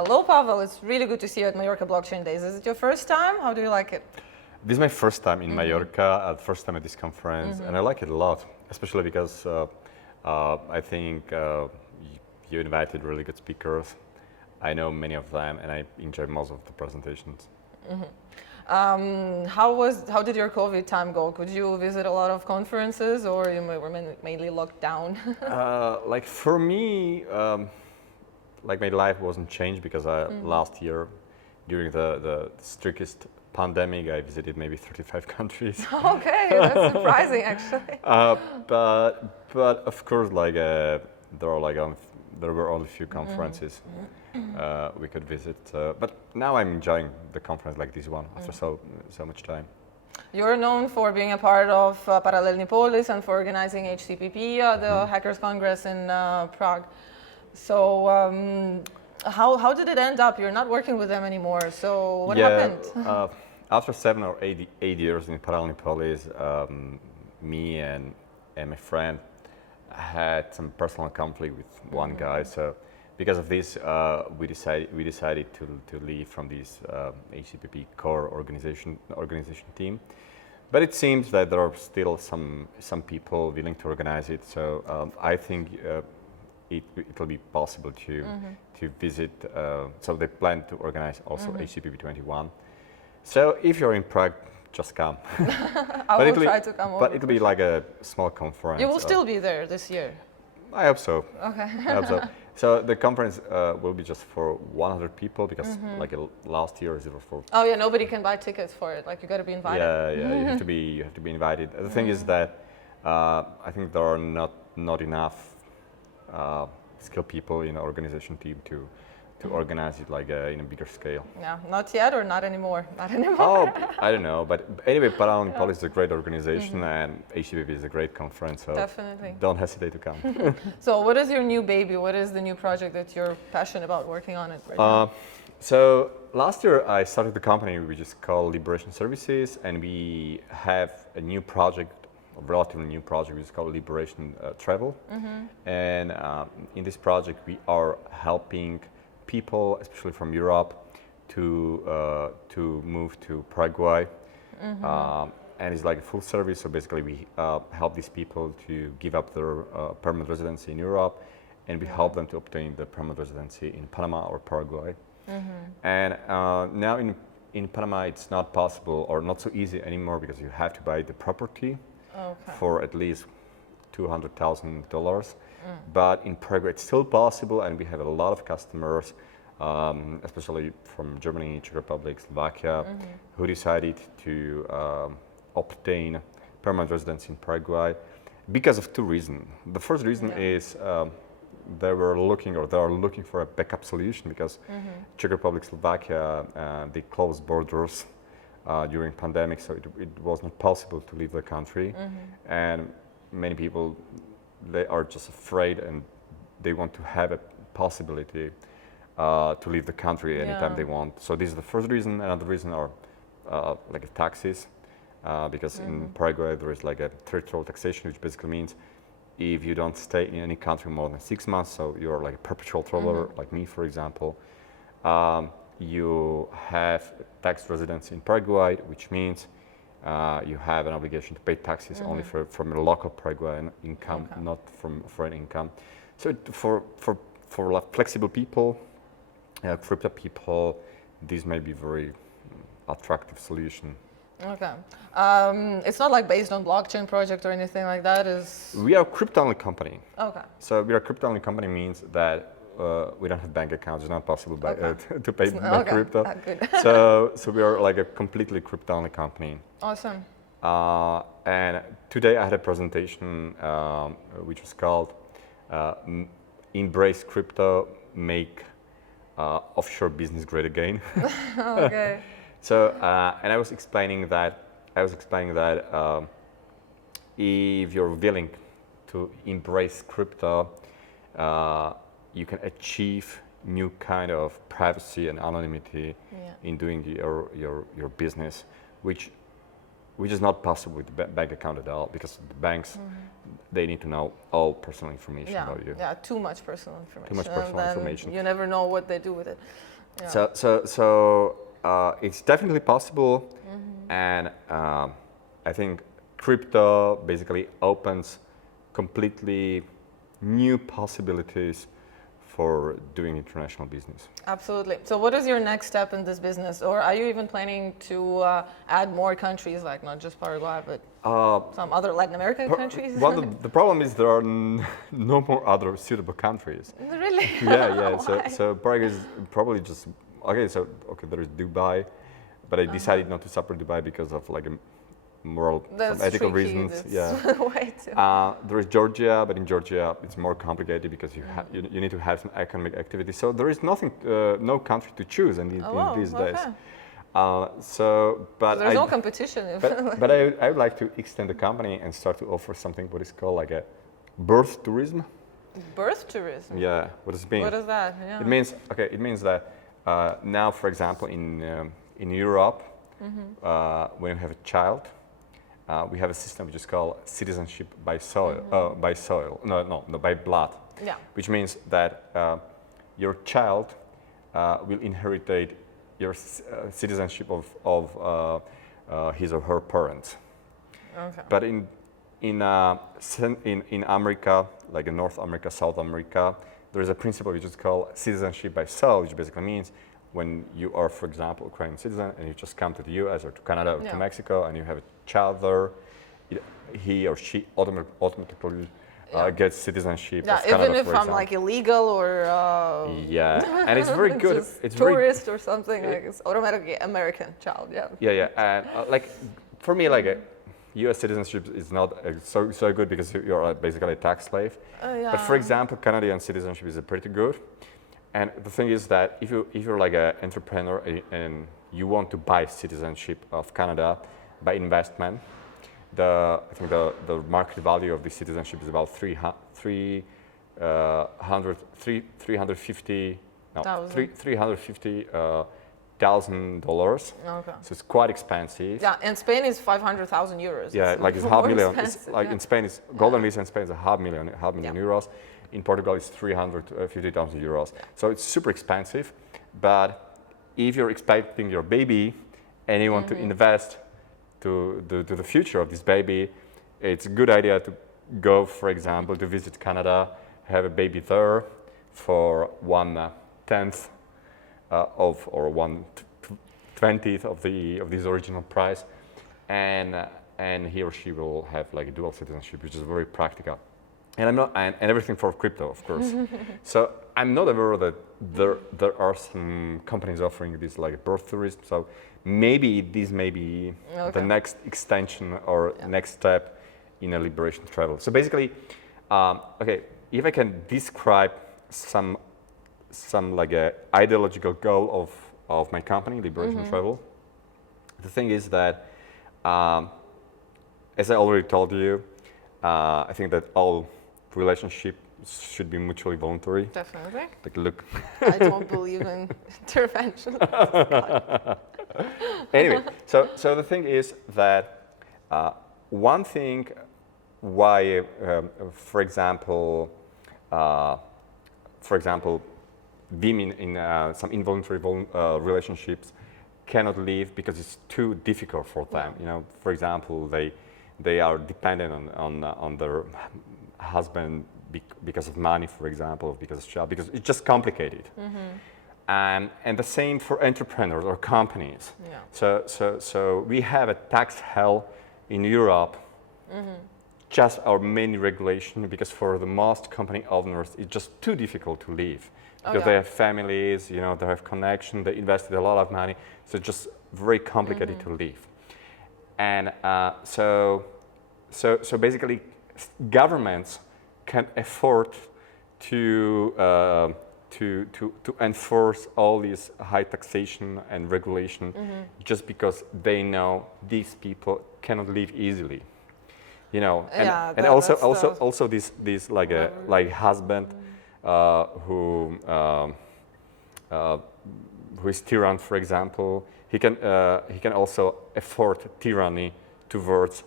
Hello, Pavel. It's really good to see you at Mallorca Blockchain Days. Is it your first time? How do you like it? This is my first time in Mallorca, first time at this conference, and I like it a lot, especially because I think you invited really good speakers. I know many of them, and I enjoy most of the presentations. How did your COVID time go? Could you visit a lot of conferences, or you were mainly locked down? Like for me, like my life wasn't changed because last year, during the strictest pandemic, I visited maybe 35 countries. Okay, that's surprising actually. But of course, like there were only a few conferences we could visit. But now I'm enjoying the conference like this one after so much time. You're known for being a part of Parallelni Polis and for organizing HCPP, the Hackers Congress in Prague. So how did it end up? You're not working with them anymore. So what happened? After 7 or 8 years in Parallel Nepal, me and my friend had some personal conflict with one guy. So because of this, we decided to leave from this HCPP core organization team. But it seems that there are still some people willing to organize it. So I think it will be possible to visit. So they plan to organize also HCPP 21. So if you're in Prague, just come. I will try to come over. But it'll be like a small conference. You will still be there this year? I hope so. Okay. I hope so. So the conference will be just for 100 people because like last year it was for. Oh yeah, nobody can buy tickets for it. Like you got to be invited. Yeah, you have to be invited. The thing is that I think there are not enough skilled people in the organization team to organize it like in a bigger scale. Yeah, not yet or not anymore? Not anymore. Oh, I don't know. But anyway, Parallel Nepal is a great organization and HCPP is a great conference. So definitely. Don't hesitate to come. So what is your new baby? What is the new project that you're passionate about working on it right now? So last year I started the company which is called Liberation Services, and we have a new project, a relatively new project, which is called Liberation Travel. And in this project we are helping people, especially from Europe, to move to Paraguay, and it's like a full service. So basically, we help these people to give up their permanent residency in Europe, and we help them to obtain the permanent residency in Panama or Paraguay. And now in Panama, it's not possible or not so easy anymore because you have to buy the property for at least $200,000. But in Prague, it's still possible, and we have a lot of customers, especially from Germany, Czech Republic, Slovakia, who decided to obtain permanent residence in Paraguay because of two reasons. The first reason is they are looking for a backup solution because Czech Republic, Slovakia, they closed borders during pandemic, so it was not possible to leave the country, and many people, they are just afraid and they want to have a possibility to leave the country anytime they want. So this is the first reason. Another reason are like taxes, because in Paraguay there is like a territorial taxation, which basically means if you don't stay in any country more than 6 months, so you're like a perpetual traveler, like me, for example, you have tax residence in Paraguay, which means you have an obligation to pay taxes only from your local Paraguayan income, not from foreign income. So for flexible people, crypto people, this may be very attractive solution. Okay. It's not like based on blockchain project or anything like that. We are a crypto-only company. Okay. So we are a crypto-only company means that we don't have bank accounts. It's not possible to pay by crypto. Good. So we are like a completely crypto-only company. Awesome. And today I had a presentation which was called "Embrace Crypto, Make Offshore Business Great Again." Okay. So and I was explaining that if you're willing to embrace crypto, you can achieve new kind of privacy and anonymity in doing your business, which is not possible with the bank account at all, because the banks they need to know all personal information about you. Yeah, too much personal information. Too much personal information. You never know what they do with it. Yeah. So it's definitely possible, and I think crypto basically opens completely new possibilities for doing international business. Absolutely. So what is your next step in this business? Or are you even planning to add more countries, like not just Paraguay, but some other Latin American countries? Well, the problem is there are no more other suitable countries. Really? Yeah. So Prague is probably just, okay, there is Dubai, but I decided not to support Dubai because of like a moral, some ethical reasons. Way too. There is Georgia, but in Georgia it's more complicated because you need to have some economic activity. So there is nothing, no country to choose in these days. So there's no competition. But I would like to extend the company and start to offer something what is called like a birth tourism. Birth tourism. Yeah. What does it mean? What is that? Yeah. It means that now, for example, in Europe, when you have a child, we have a system which is called citizenship by soil. By blood. Yeah. Which means that your child will inherit your citizenship of his or her parents. Okay. But in America, like in North America, South America, there is a principle which is called citizenship by soil, which basically means when you are, for example, Ukrainian citizen and you just come to the US or to Canada or to Mexico and you have a child there, he or she automatically gets citizenship of Canada, even if for I'm example. like illegal or and it's very good. It's tourist or something, like it's automatically American child. Yeah, and like for me, like U.S. citizenship is not so good because you're basically a tax slave. But for example, Canadian citizenship is pretty good. And the thing is that if you're like an entrepreneur and you want to buy citizenship of Canada by investment, I think the market value of this citizenship is about $350,000. Okay. So it's quite expensive. Yeah, and Spain is 500,000 euros. Yeah, like it's half million. It's like in Spain, it's golden visa in Spain is half million euros. In Portugal, it's 350,000 euros. So it's super expensive. But if you're expecting your baby and you want to invest to the future of this baby, it's a good idea to go, for example, to visit Canada, have a baby there for 1/10 or 1/20 of this original price, and he or she will have like a dual citizenship, which is very practical. And everything for crypto, of course. So I'm not aware that there are some companies offering this like birth tourism. So maybe this may be the next extension or next step in a liberation travel. So basically, if I can describe some like a ideological goal of my company, Liberation Travel, the thing is that, as I already told you, I think that all relationships should be mutually voluntary. Definitely. Like, look. I don't believe in intervention. Anyway, so the thing is that one thing why, for example, women in some involuntary relationships cannot leave because it's too difficult for them. You know, for example, they are dependent on their husband because of money, for example, because of job, because it's just complicated. And the same for entrepreneurs or companies. Yeah. So we have a tax hell in Europe. Just our main regulation, because for the most company owners, it's just too difficult to leave. Because they have families, you know, they have connection, they invested a lot of money, so it's just very complicated to leave. And so basically, governments can afford to enforce all these high taxation and regulation, just because they know these people cannot leave easily. You know, and also this like husband who is tyrant, for example, he can also afford tyranny towards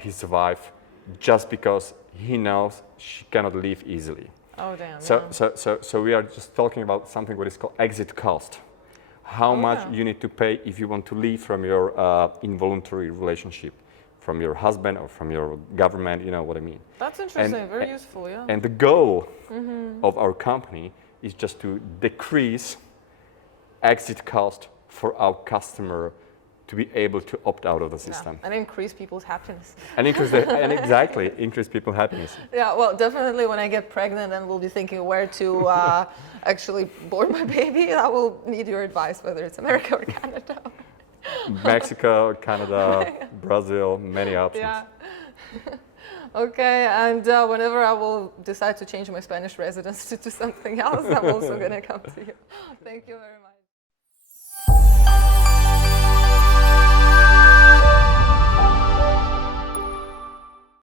his wife just because he knows she cannot leave easily. Oh, damn. So we are just talking about something what is called exit cost. How much yeah. you need to pay if you want to leave from your involuntary relationship, from your husband or from your government, you know what I mean. That's interesting, very useful, yeah. And the goal of our company is just to decrease exit cost for our customer to be able to opt out of the system. And increase people's happiness. And increase people's happiness. Yeah, well, definitely when I get pregnant and we'll be thinking where to actually board my baby, I will need your advice, whether it's America or Canada. Mexico, Canada, Brazil, many options. Yeah. Okay, and whenever I will decide to change my Spanish residence to something else, I'm also going to come to you. Thank you very much.